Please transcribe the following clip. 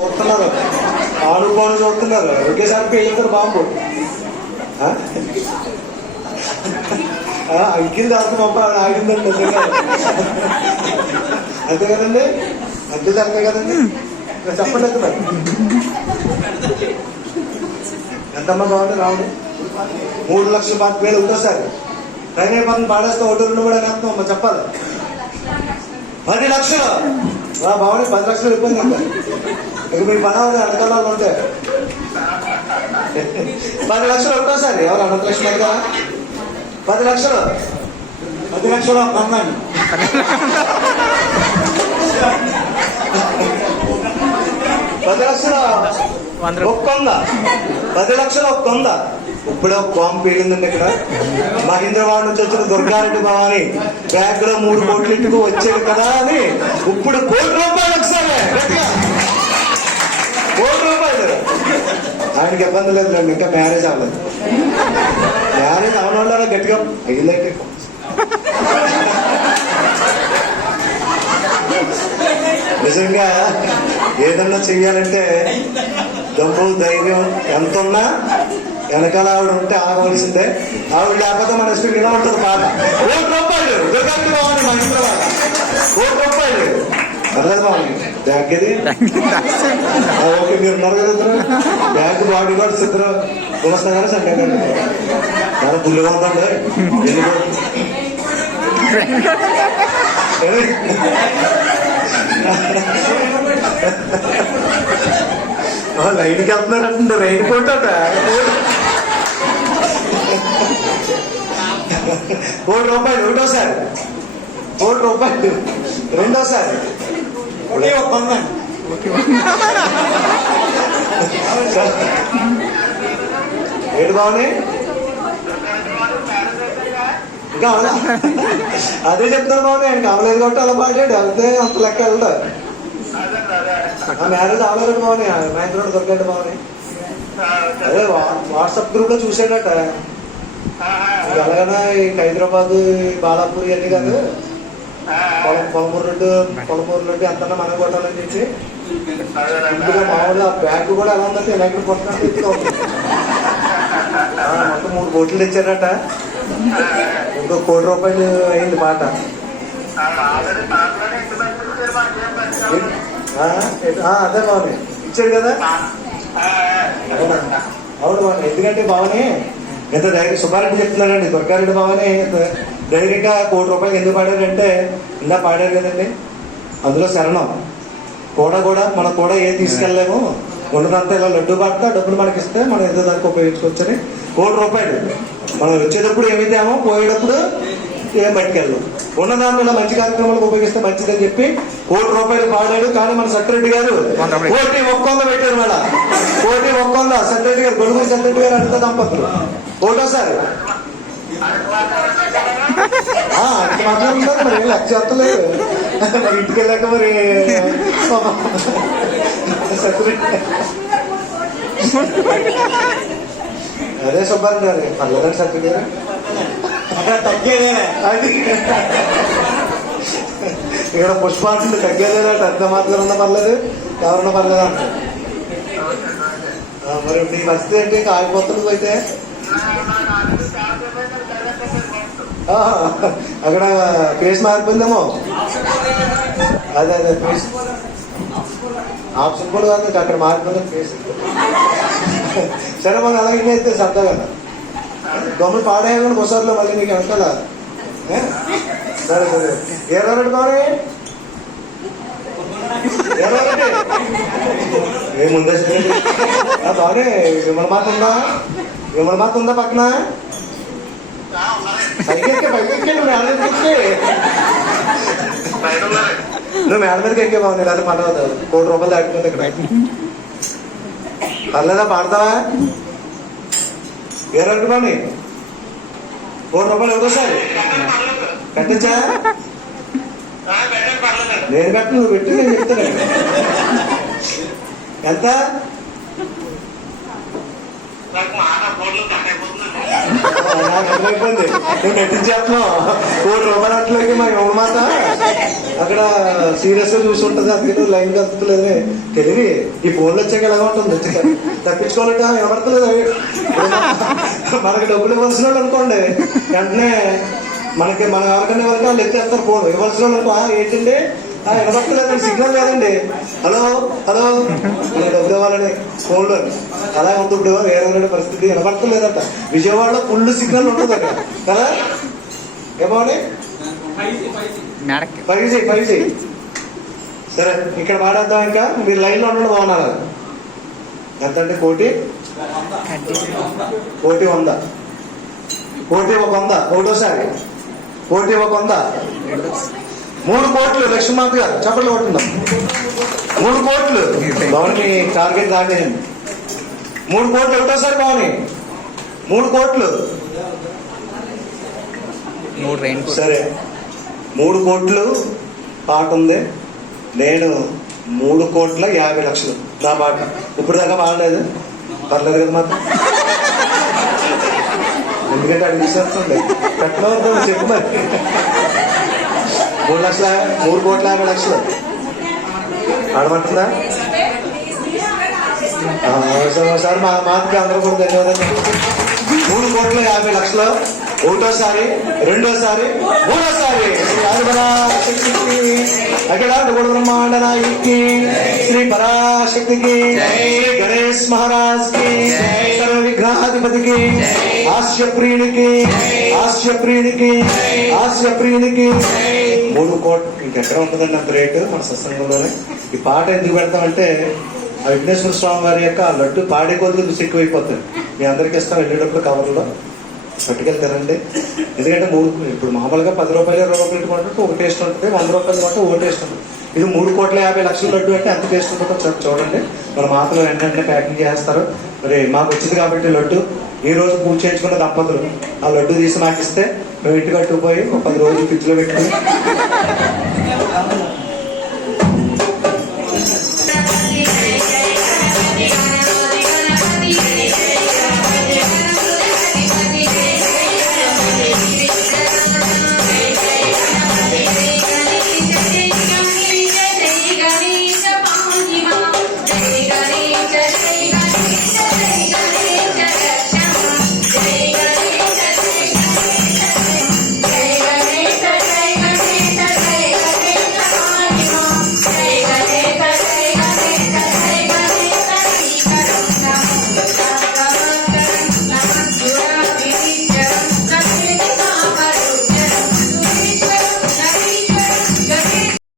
చూస్తున్నారు ఆలు పాలు చూస్తున్నారు ఒకేసారి పేలుతారు బాంబు. ఆ? అర్థం పంప ఆగిందండి నిజంగా. అంతే కదండి? అంతే అంతే కదండి? చెప్పండి అయితే ఎంతమ్మా బాగుంది రావుడు. మూడు లక్షల పాతిక వేలు ఒకటోసారి ట్రైన్ పని పాడేస్తే ఒకటి రెండు కూడా వేస్తాం అమ్మ చెప్పాలి. పది లక్షలు. రా బాగుంది పది లక్షలు ఇబ్బంది అంట ఇక మీ పని అవ్వదు వెనకాల ఉంటే పది లక్షలు ఒకటోసారి ఎవరు అనంత లక్షలు కదా పది లక్షలు. పది లక్షలు అమ్మాయి పది లక్షలు వంద ఒక్క వంద పది లక్షలు ఒక్క వంద ఇప్పుడు కోమ పేలిందండి ఇక్కడ. మహేంద్రవాడ నుంచి వచ్చిన దుర్గారెడ్డి భవాని బ్యాగ్లో మూడు కోట్ల ఇంటికి వచ్చాడు కదా అని ఇప్పుడు కోటి రూపాయలు ఒకసారి కోటి రూపాయలు. ఆయనకి ఇబ్బంది లేదులేండి ఇంకా మ్యారేజ్ అవ్వలేదు. మ్యారేజ్ అవడం గట్టిగా అయ్యిందంటే నిజంగా ఏదన్నా చెయ్యాలంటే డబ్బు ధైర్యం ఎంత ఉన్నా వెనకాల ఆవిడ ఉంటే ఆగవలసిందే ఆవిడ లేకపోతే మన స్పీడ్ ఇలా ఉంటుంది బాధ కోటి రూపాయలు దుర్గాకి బాగుంది మన ఇంట్లో వాళ్ళ. కోటి రూపాయలు పర్లేదు బాగుంది బ్యాంక్ ఇది ఓకే మీరు ఉన్నారు కదా ఇద్దరు? బ్యాంక్ బాడీ గార్డ్స్ ఇద్దరు. గుమస్తా గారు సంఖ్య మన చాలా పుల్లిగా ఉందండి లైన్కి వెళ్తున్నారంటే రైన్ కోట్ అంటే కోటి రూపాయలు ఒకటోసారి కోటి రూపాయలు రెండోసారి. ఒకే ఒక వంద. ఏడు బాగున్నాయి? ఇంకా అదే చెప్తాను బాబు ఆయన కావలేదు కాబట్టి అలా పాడాడు అంతే అంత లెక్క వెళ్తారు ఆ మ్యారేజ్ అవలేదు బాగుని మహేంద్రుడు దొరికాడు బాగుని అదే వాట్సాప్ గ్రూప్లో చూసాడట ఇంక అలాగనా ఈ హైదరాబాద్ బాలాపూర్ ఇవన్నీ కాదు. పొలం పొలమూరు రోడ్డు పొలమూరు రోడ్డు ఎంత మనం కొట్టాలని చెప్పి. ముందుగా మామూలుగా ఆ బ్యాగ్ కూడా ఎలా ఉందంటే ఇలా ఇక్కడ కొట్టినట్టు ఎత్తుగా ఉంది మొత్తం మూడు కోట్లు తెచ్చారట. ఇంకో కోటి రూపాయలు అయింది మాట అదే బాగున్నాయి ఇచ్చాడు కదా. అవును? బాగున్నాయి ఎందుకంటే బాబుని ఎంత ధైర్యం? సుబ్బారెడ్డి చెప్తున్నాడండి దుర్గారెడ్డి బావని ధైర్యంగా కోటి రూపాయలు ఎందుకు పాడారంటే ఇలా పాడారు కదండి. అందులో శరణం. కూడా కూడా మన కూడా ఏం తీసుకెళ్ళలేము. ఉన్నదంతా ఇలా లడ్డు పడతా డబ్బులు మనకి ఇస్తే మనం ఏదో దానికి ఉపయోగించుకోవచ్చని. కోటి రూపాయలు. మనం వచ్చేటప్పుడు ఏమిద్దామో పోయేటప్పుడు ఏం పట్టుకెళ్ళాం. ఉన్న దాంట్లో ఇలా మంచి కార్యక్రమాలకు ఉపయోగిస్తే మంచిదని చెప్పి కోటి రూపాయలు పాడాడు. కానీ మన సత్యరెడ్డి గారు కోటి ఒక్కొంద పెట్టారు మేడ కోటి ఒక్కొంద సత్యరెడ్డి గారు గొడుగు సత్యరెడ్డి గారు అంత దంపతులు ఒకటోసారి ఆ, మరి లక్ష చెప్తలేదు మరి ఇంటికి వెళ్ళాక మరి సత్యరెడ్డి అదే సుబ్బారెడ్డి గారు పర్లేదండి సత్యరెడ్డి గారు. తగ్గేదేనే అది ఇక్కడ పుష్పాంతులు తగ్గేదేనట ఎంత మాత్రం ఉన్నా పర్లేదు ఎవరన్నా పర్లేదు? అంట మరి నీ పరిస్థితి ఏంటి? కాగిపోతుంది ఆగిపోతుంది అయితే అక్కడ కేసు మారిపోయిందేమో. అదే అదే కేసు ఆప్షన్ కూడా కాదు అక్కడ మారిపోయింది కేసు సరే మనం అలాగే అయితే సర్దా కదా. దొమ్మలు పాడేయాలని ఒకసారిలో మళ్ళీ నీకు వెనకాల సరే సరే. ఏ రెడ్డి బాగా ఏ ముందే విమల మాత ఉందా? విమల మాత ఉందా పక్కన? పైకి ఎక్కే నువ్వు మేడ మీదకి ఎక్కే. నువ్వు మేడ మీదకి ఎక్కే బాగుంది లేదా పర్లేదు కోటి రూపాయలు దాటిపోతే ఇక్కడ. పర్లేదా పాడతావా? రెండు బాగున్నాయి కోటి రూపాయలు ఎవరోసారి కట్టించా నేను కట్టు నువ్వు పెట్టి నేను చెప్తాను. ఎంత నాకు మాట కోట్లు అర్థమైపోయింది నేను ఎట్టి చేస్తున్నావు కోటి రూపాయలు అట్లకి మా మాట? అక్కడ సీరియస్గా చూసి ఉంటుంది అది లైన్ కలుపుతలేదు. తెలివి ఈ ఫోన్ వచ్చాక ఎలా ఉంటుంది. తప్పించుకోవాలంటే వినపడతలేదు మనకి డబ్బులు ఇవ్వాల్సిన వాళ్ళు అనుకోండి. వెంటనే మనకి మన ఎవరికైనా ఎవరికి వాళ్ళు ఎత్తేస్తారు ఫోన్ ఇవ్వాల్సిన వాళ్ళు అనుకో ఏంటంటే వినపడతలేదండి సిగ్నల్ లేదండి హలో హలో మనకి డబ్బులు ఇవ్వాలని ఫోన్లో అలా ఉంది ఇప్పుడు వేరే పరిస్థితి వినపడతలేదట విజయవాడలో ఫుల్ సిగ్నల్ ఉంటుంది అక్కడ కదా ఏమోని ఫైవ్ జీ ఫైవ్ జీ సరే ఇక్కడ వాడేద్దాం ఇంకా మీరు లైన్లో ఉండడం బాగున్నారు ఎంత అంటే కోటి కోటి వంద కోటి ఒక వంద ఒకటోసారి కోటి ఒక వంద మూడు కోట్లు లక్ష్మీమాత గారు చెప్పండి కొట్టిందాం మూడు కోట్లు. భవని టార్గెట్ దాటేయండి మూడు కోట్లు ఒకటోసారి భవని. మూడు కోట్లు. మూడు రెయిన్ కోట్ సరే. మూడు కోట్లు పాట ఉంది. నేను మూడు కోట్ల యాభై లక్షలు. నా పాట ఇప్పుడు దాకా పాడలేదు పర్లేదు కదా మాత్రం ఎందుకంటే ఎట్లా ఉంటుందో చెప్పు మరి. మూడు లక్షల మూడు కోట్ల యాభై లక్షలు. అడమంటుందా ఆ, ఒకసారి మా మాతకి అందరూ కూడా ధన్యవాదాలు. మూడు కోట్ల యాభై లక్షలు. ఒకటోసారి రెండోసారి మూడోసారి. అక్కడ ఆదిపరాశక్తికి బ్రహ్మాండ నాయకి శ్రీ పరాశక్తికి శ్రీ గణేష్ మహారాజ్కి సర్వ విగ్రహాధిపతికి హాస్య ప్రియునికి హాస్య ప్రియునికి హాస్య ప్రియునికి మూడు కోట్లు ఇంకెక్కడ ఉంటుందండి అంత రేటు మన సత్సంగంలోనే? ఈ పాట ఎందుకు పెడతామంటే ఆ విఘ్నేశ్వర స్వామి వారి యొక్క ఆ లడ్డు పాడే కొద్ది రుచి ఎక్కువైపోతుంది. మీ అందరికి ఇస్తాం వెళ్ళేటప్పుడు కవర్లో. పట్టుకెళ్తారండి ఎందుకంటే మూడు ఇప్పుడు మామూలుగా పది రూపాయలు ఇరవై రూపాయలు కొంటే ఒక టేస్ట్ ఉంటుంది వంద రూపాయలు కొంటే ఒక టేస్ట్ ఉంటుంది. ఇది మూడు కోట్ల యాభై లక్షల లడ్డు అంటే ఎంత టేస్ట్ ఉంటుందో ఒకసారి చూడండి. మన మాతలు వెంటనే ప్యాకింగ్ చేస్తారు మరి మాకు వచ్చింది కాబట్టి లడ్డు. ఈ రోజు పూజ చేయించుకున్న దంపతులు ఆ లడ్డు తీసి నాకు ఇస్తే నువ్వు ఇంటికి కట్టుకుపోయి ఒక పది రోజులు ఫ్రిడ్జ్లో పెట్టుకుని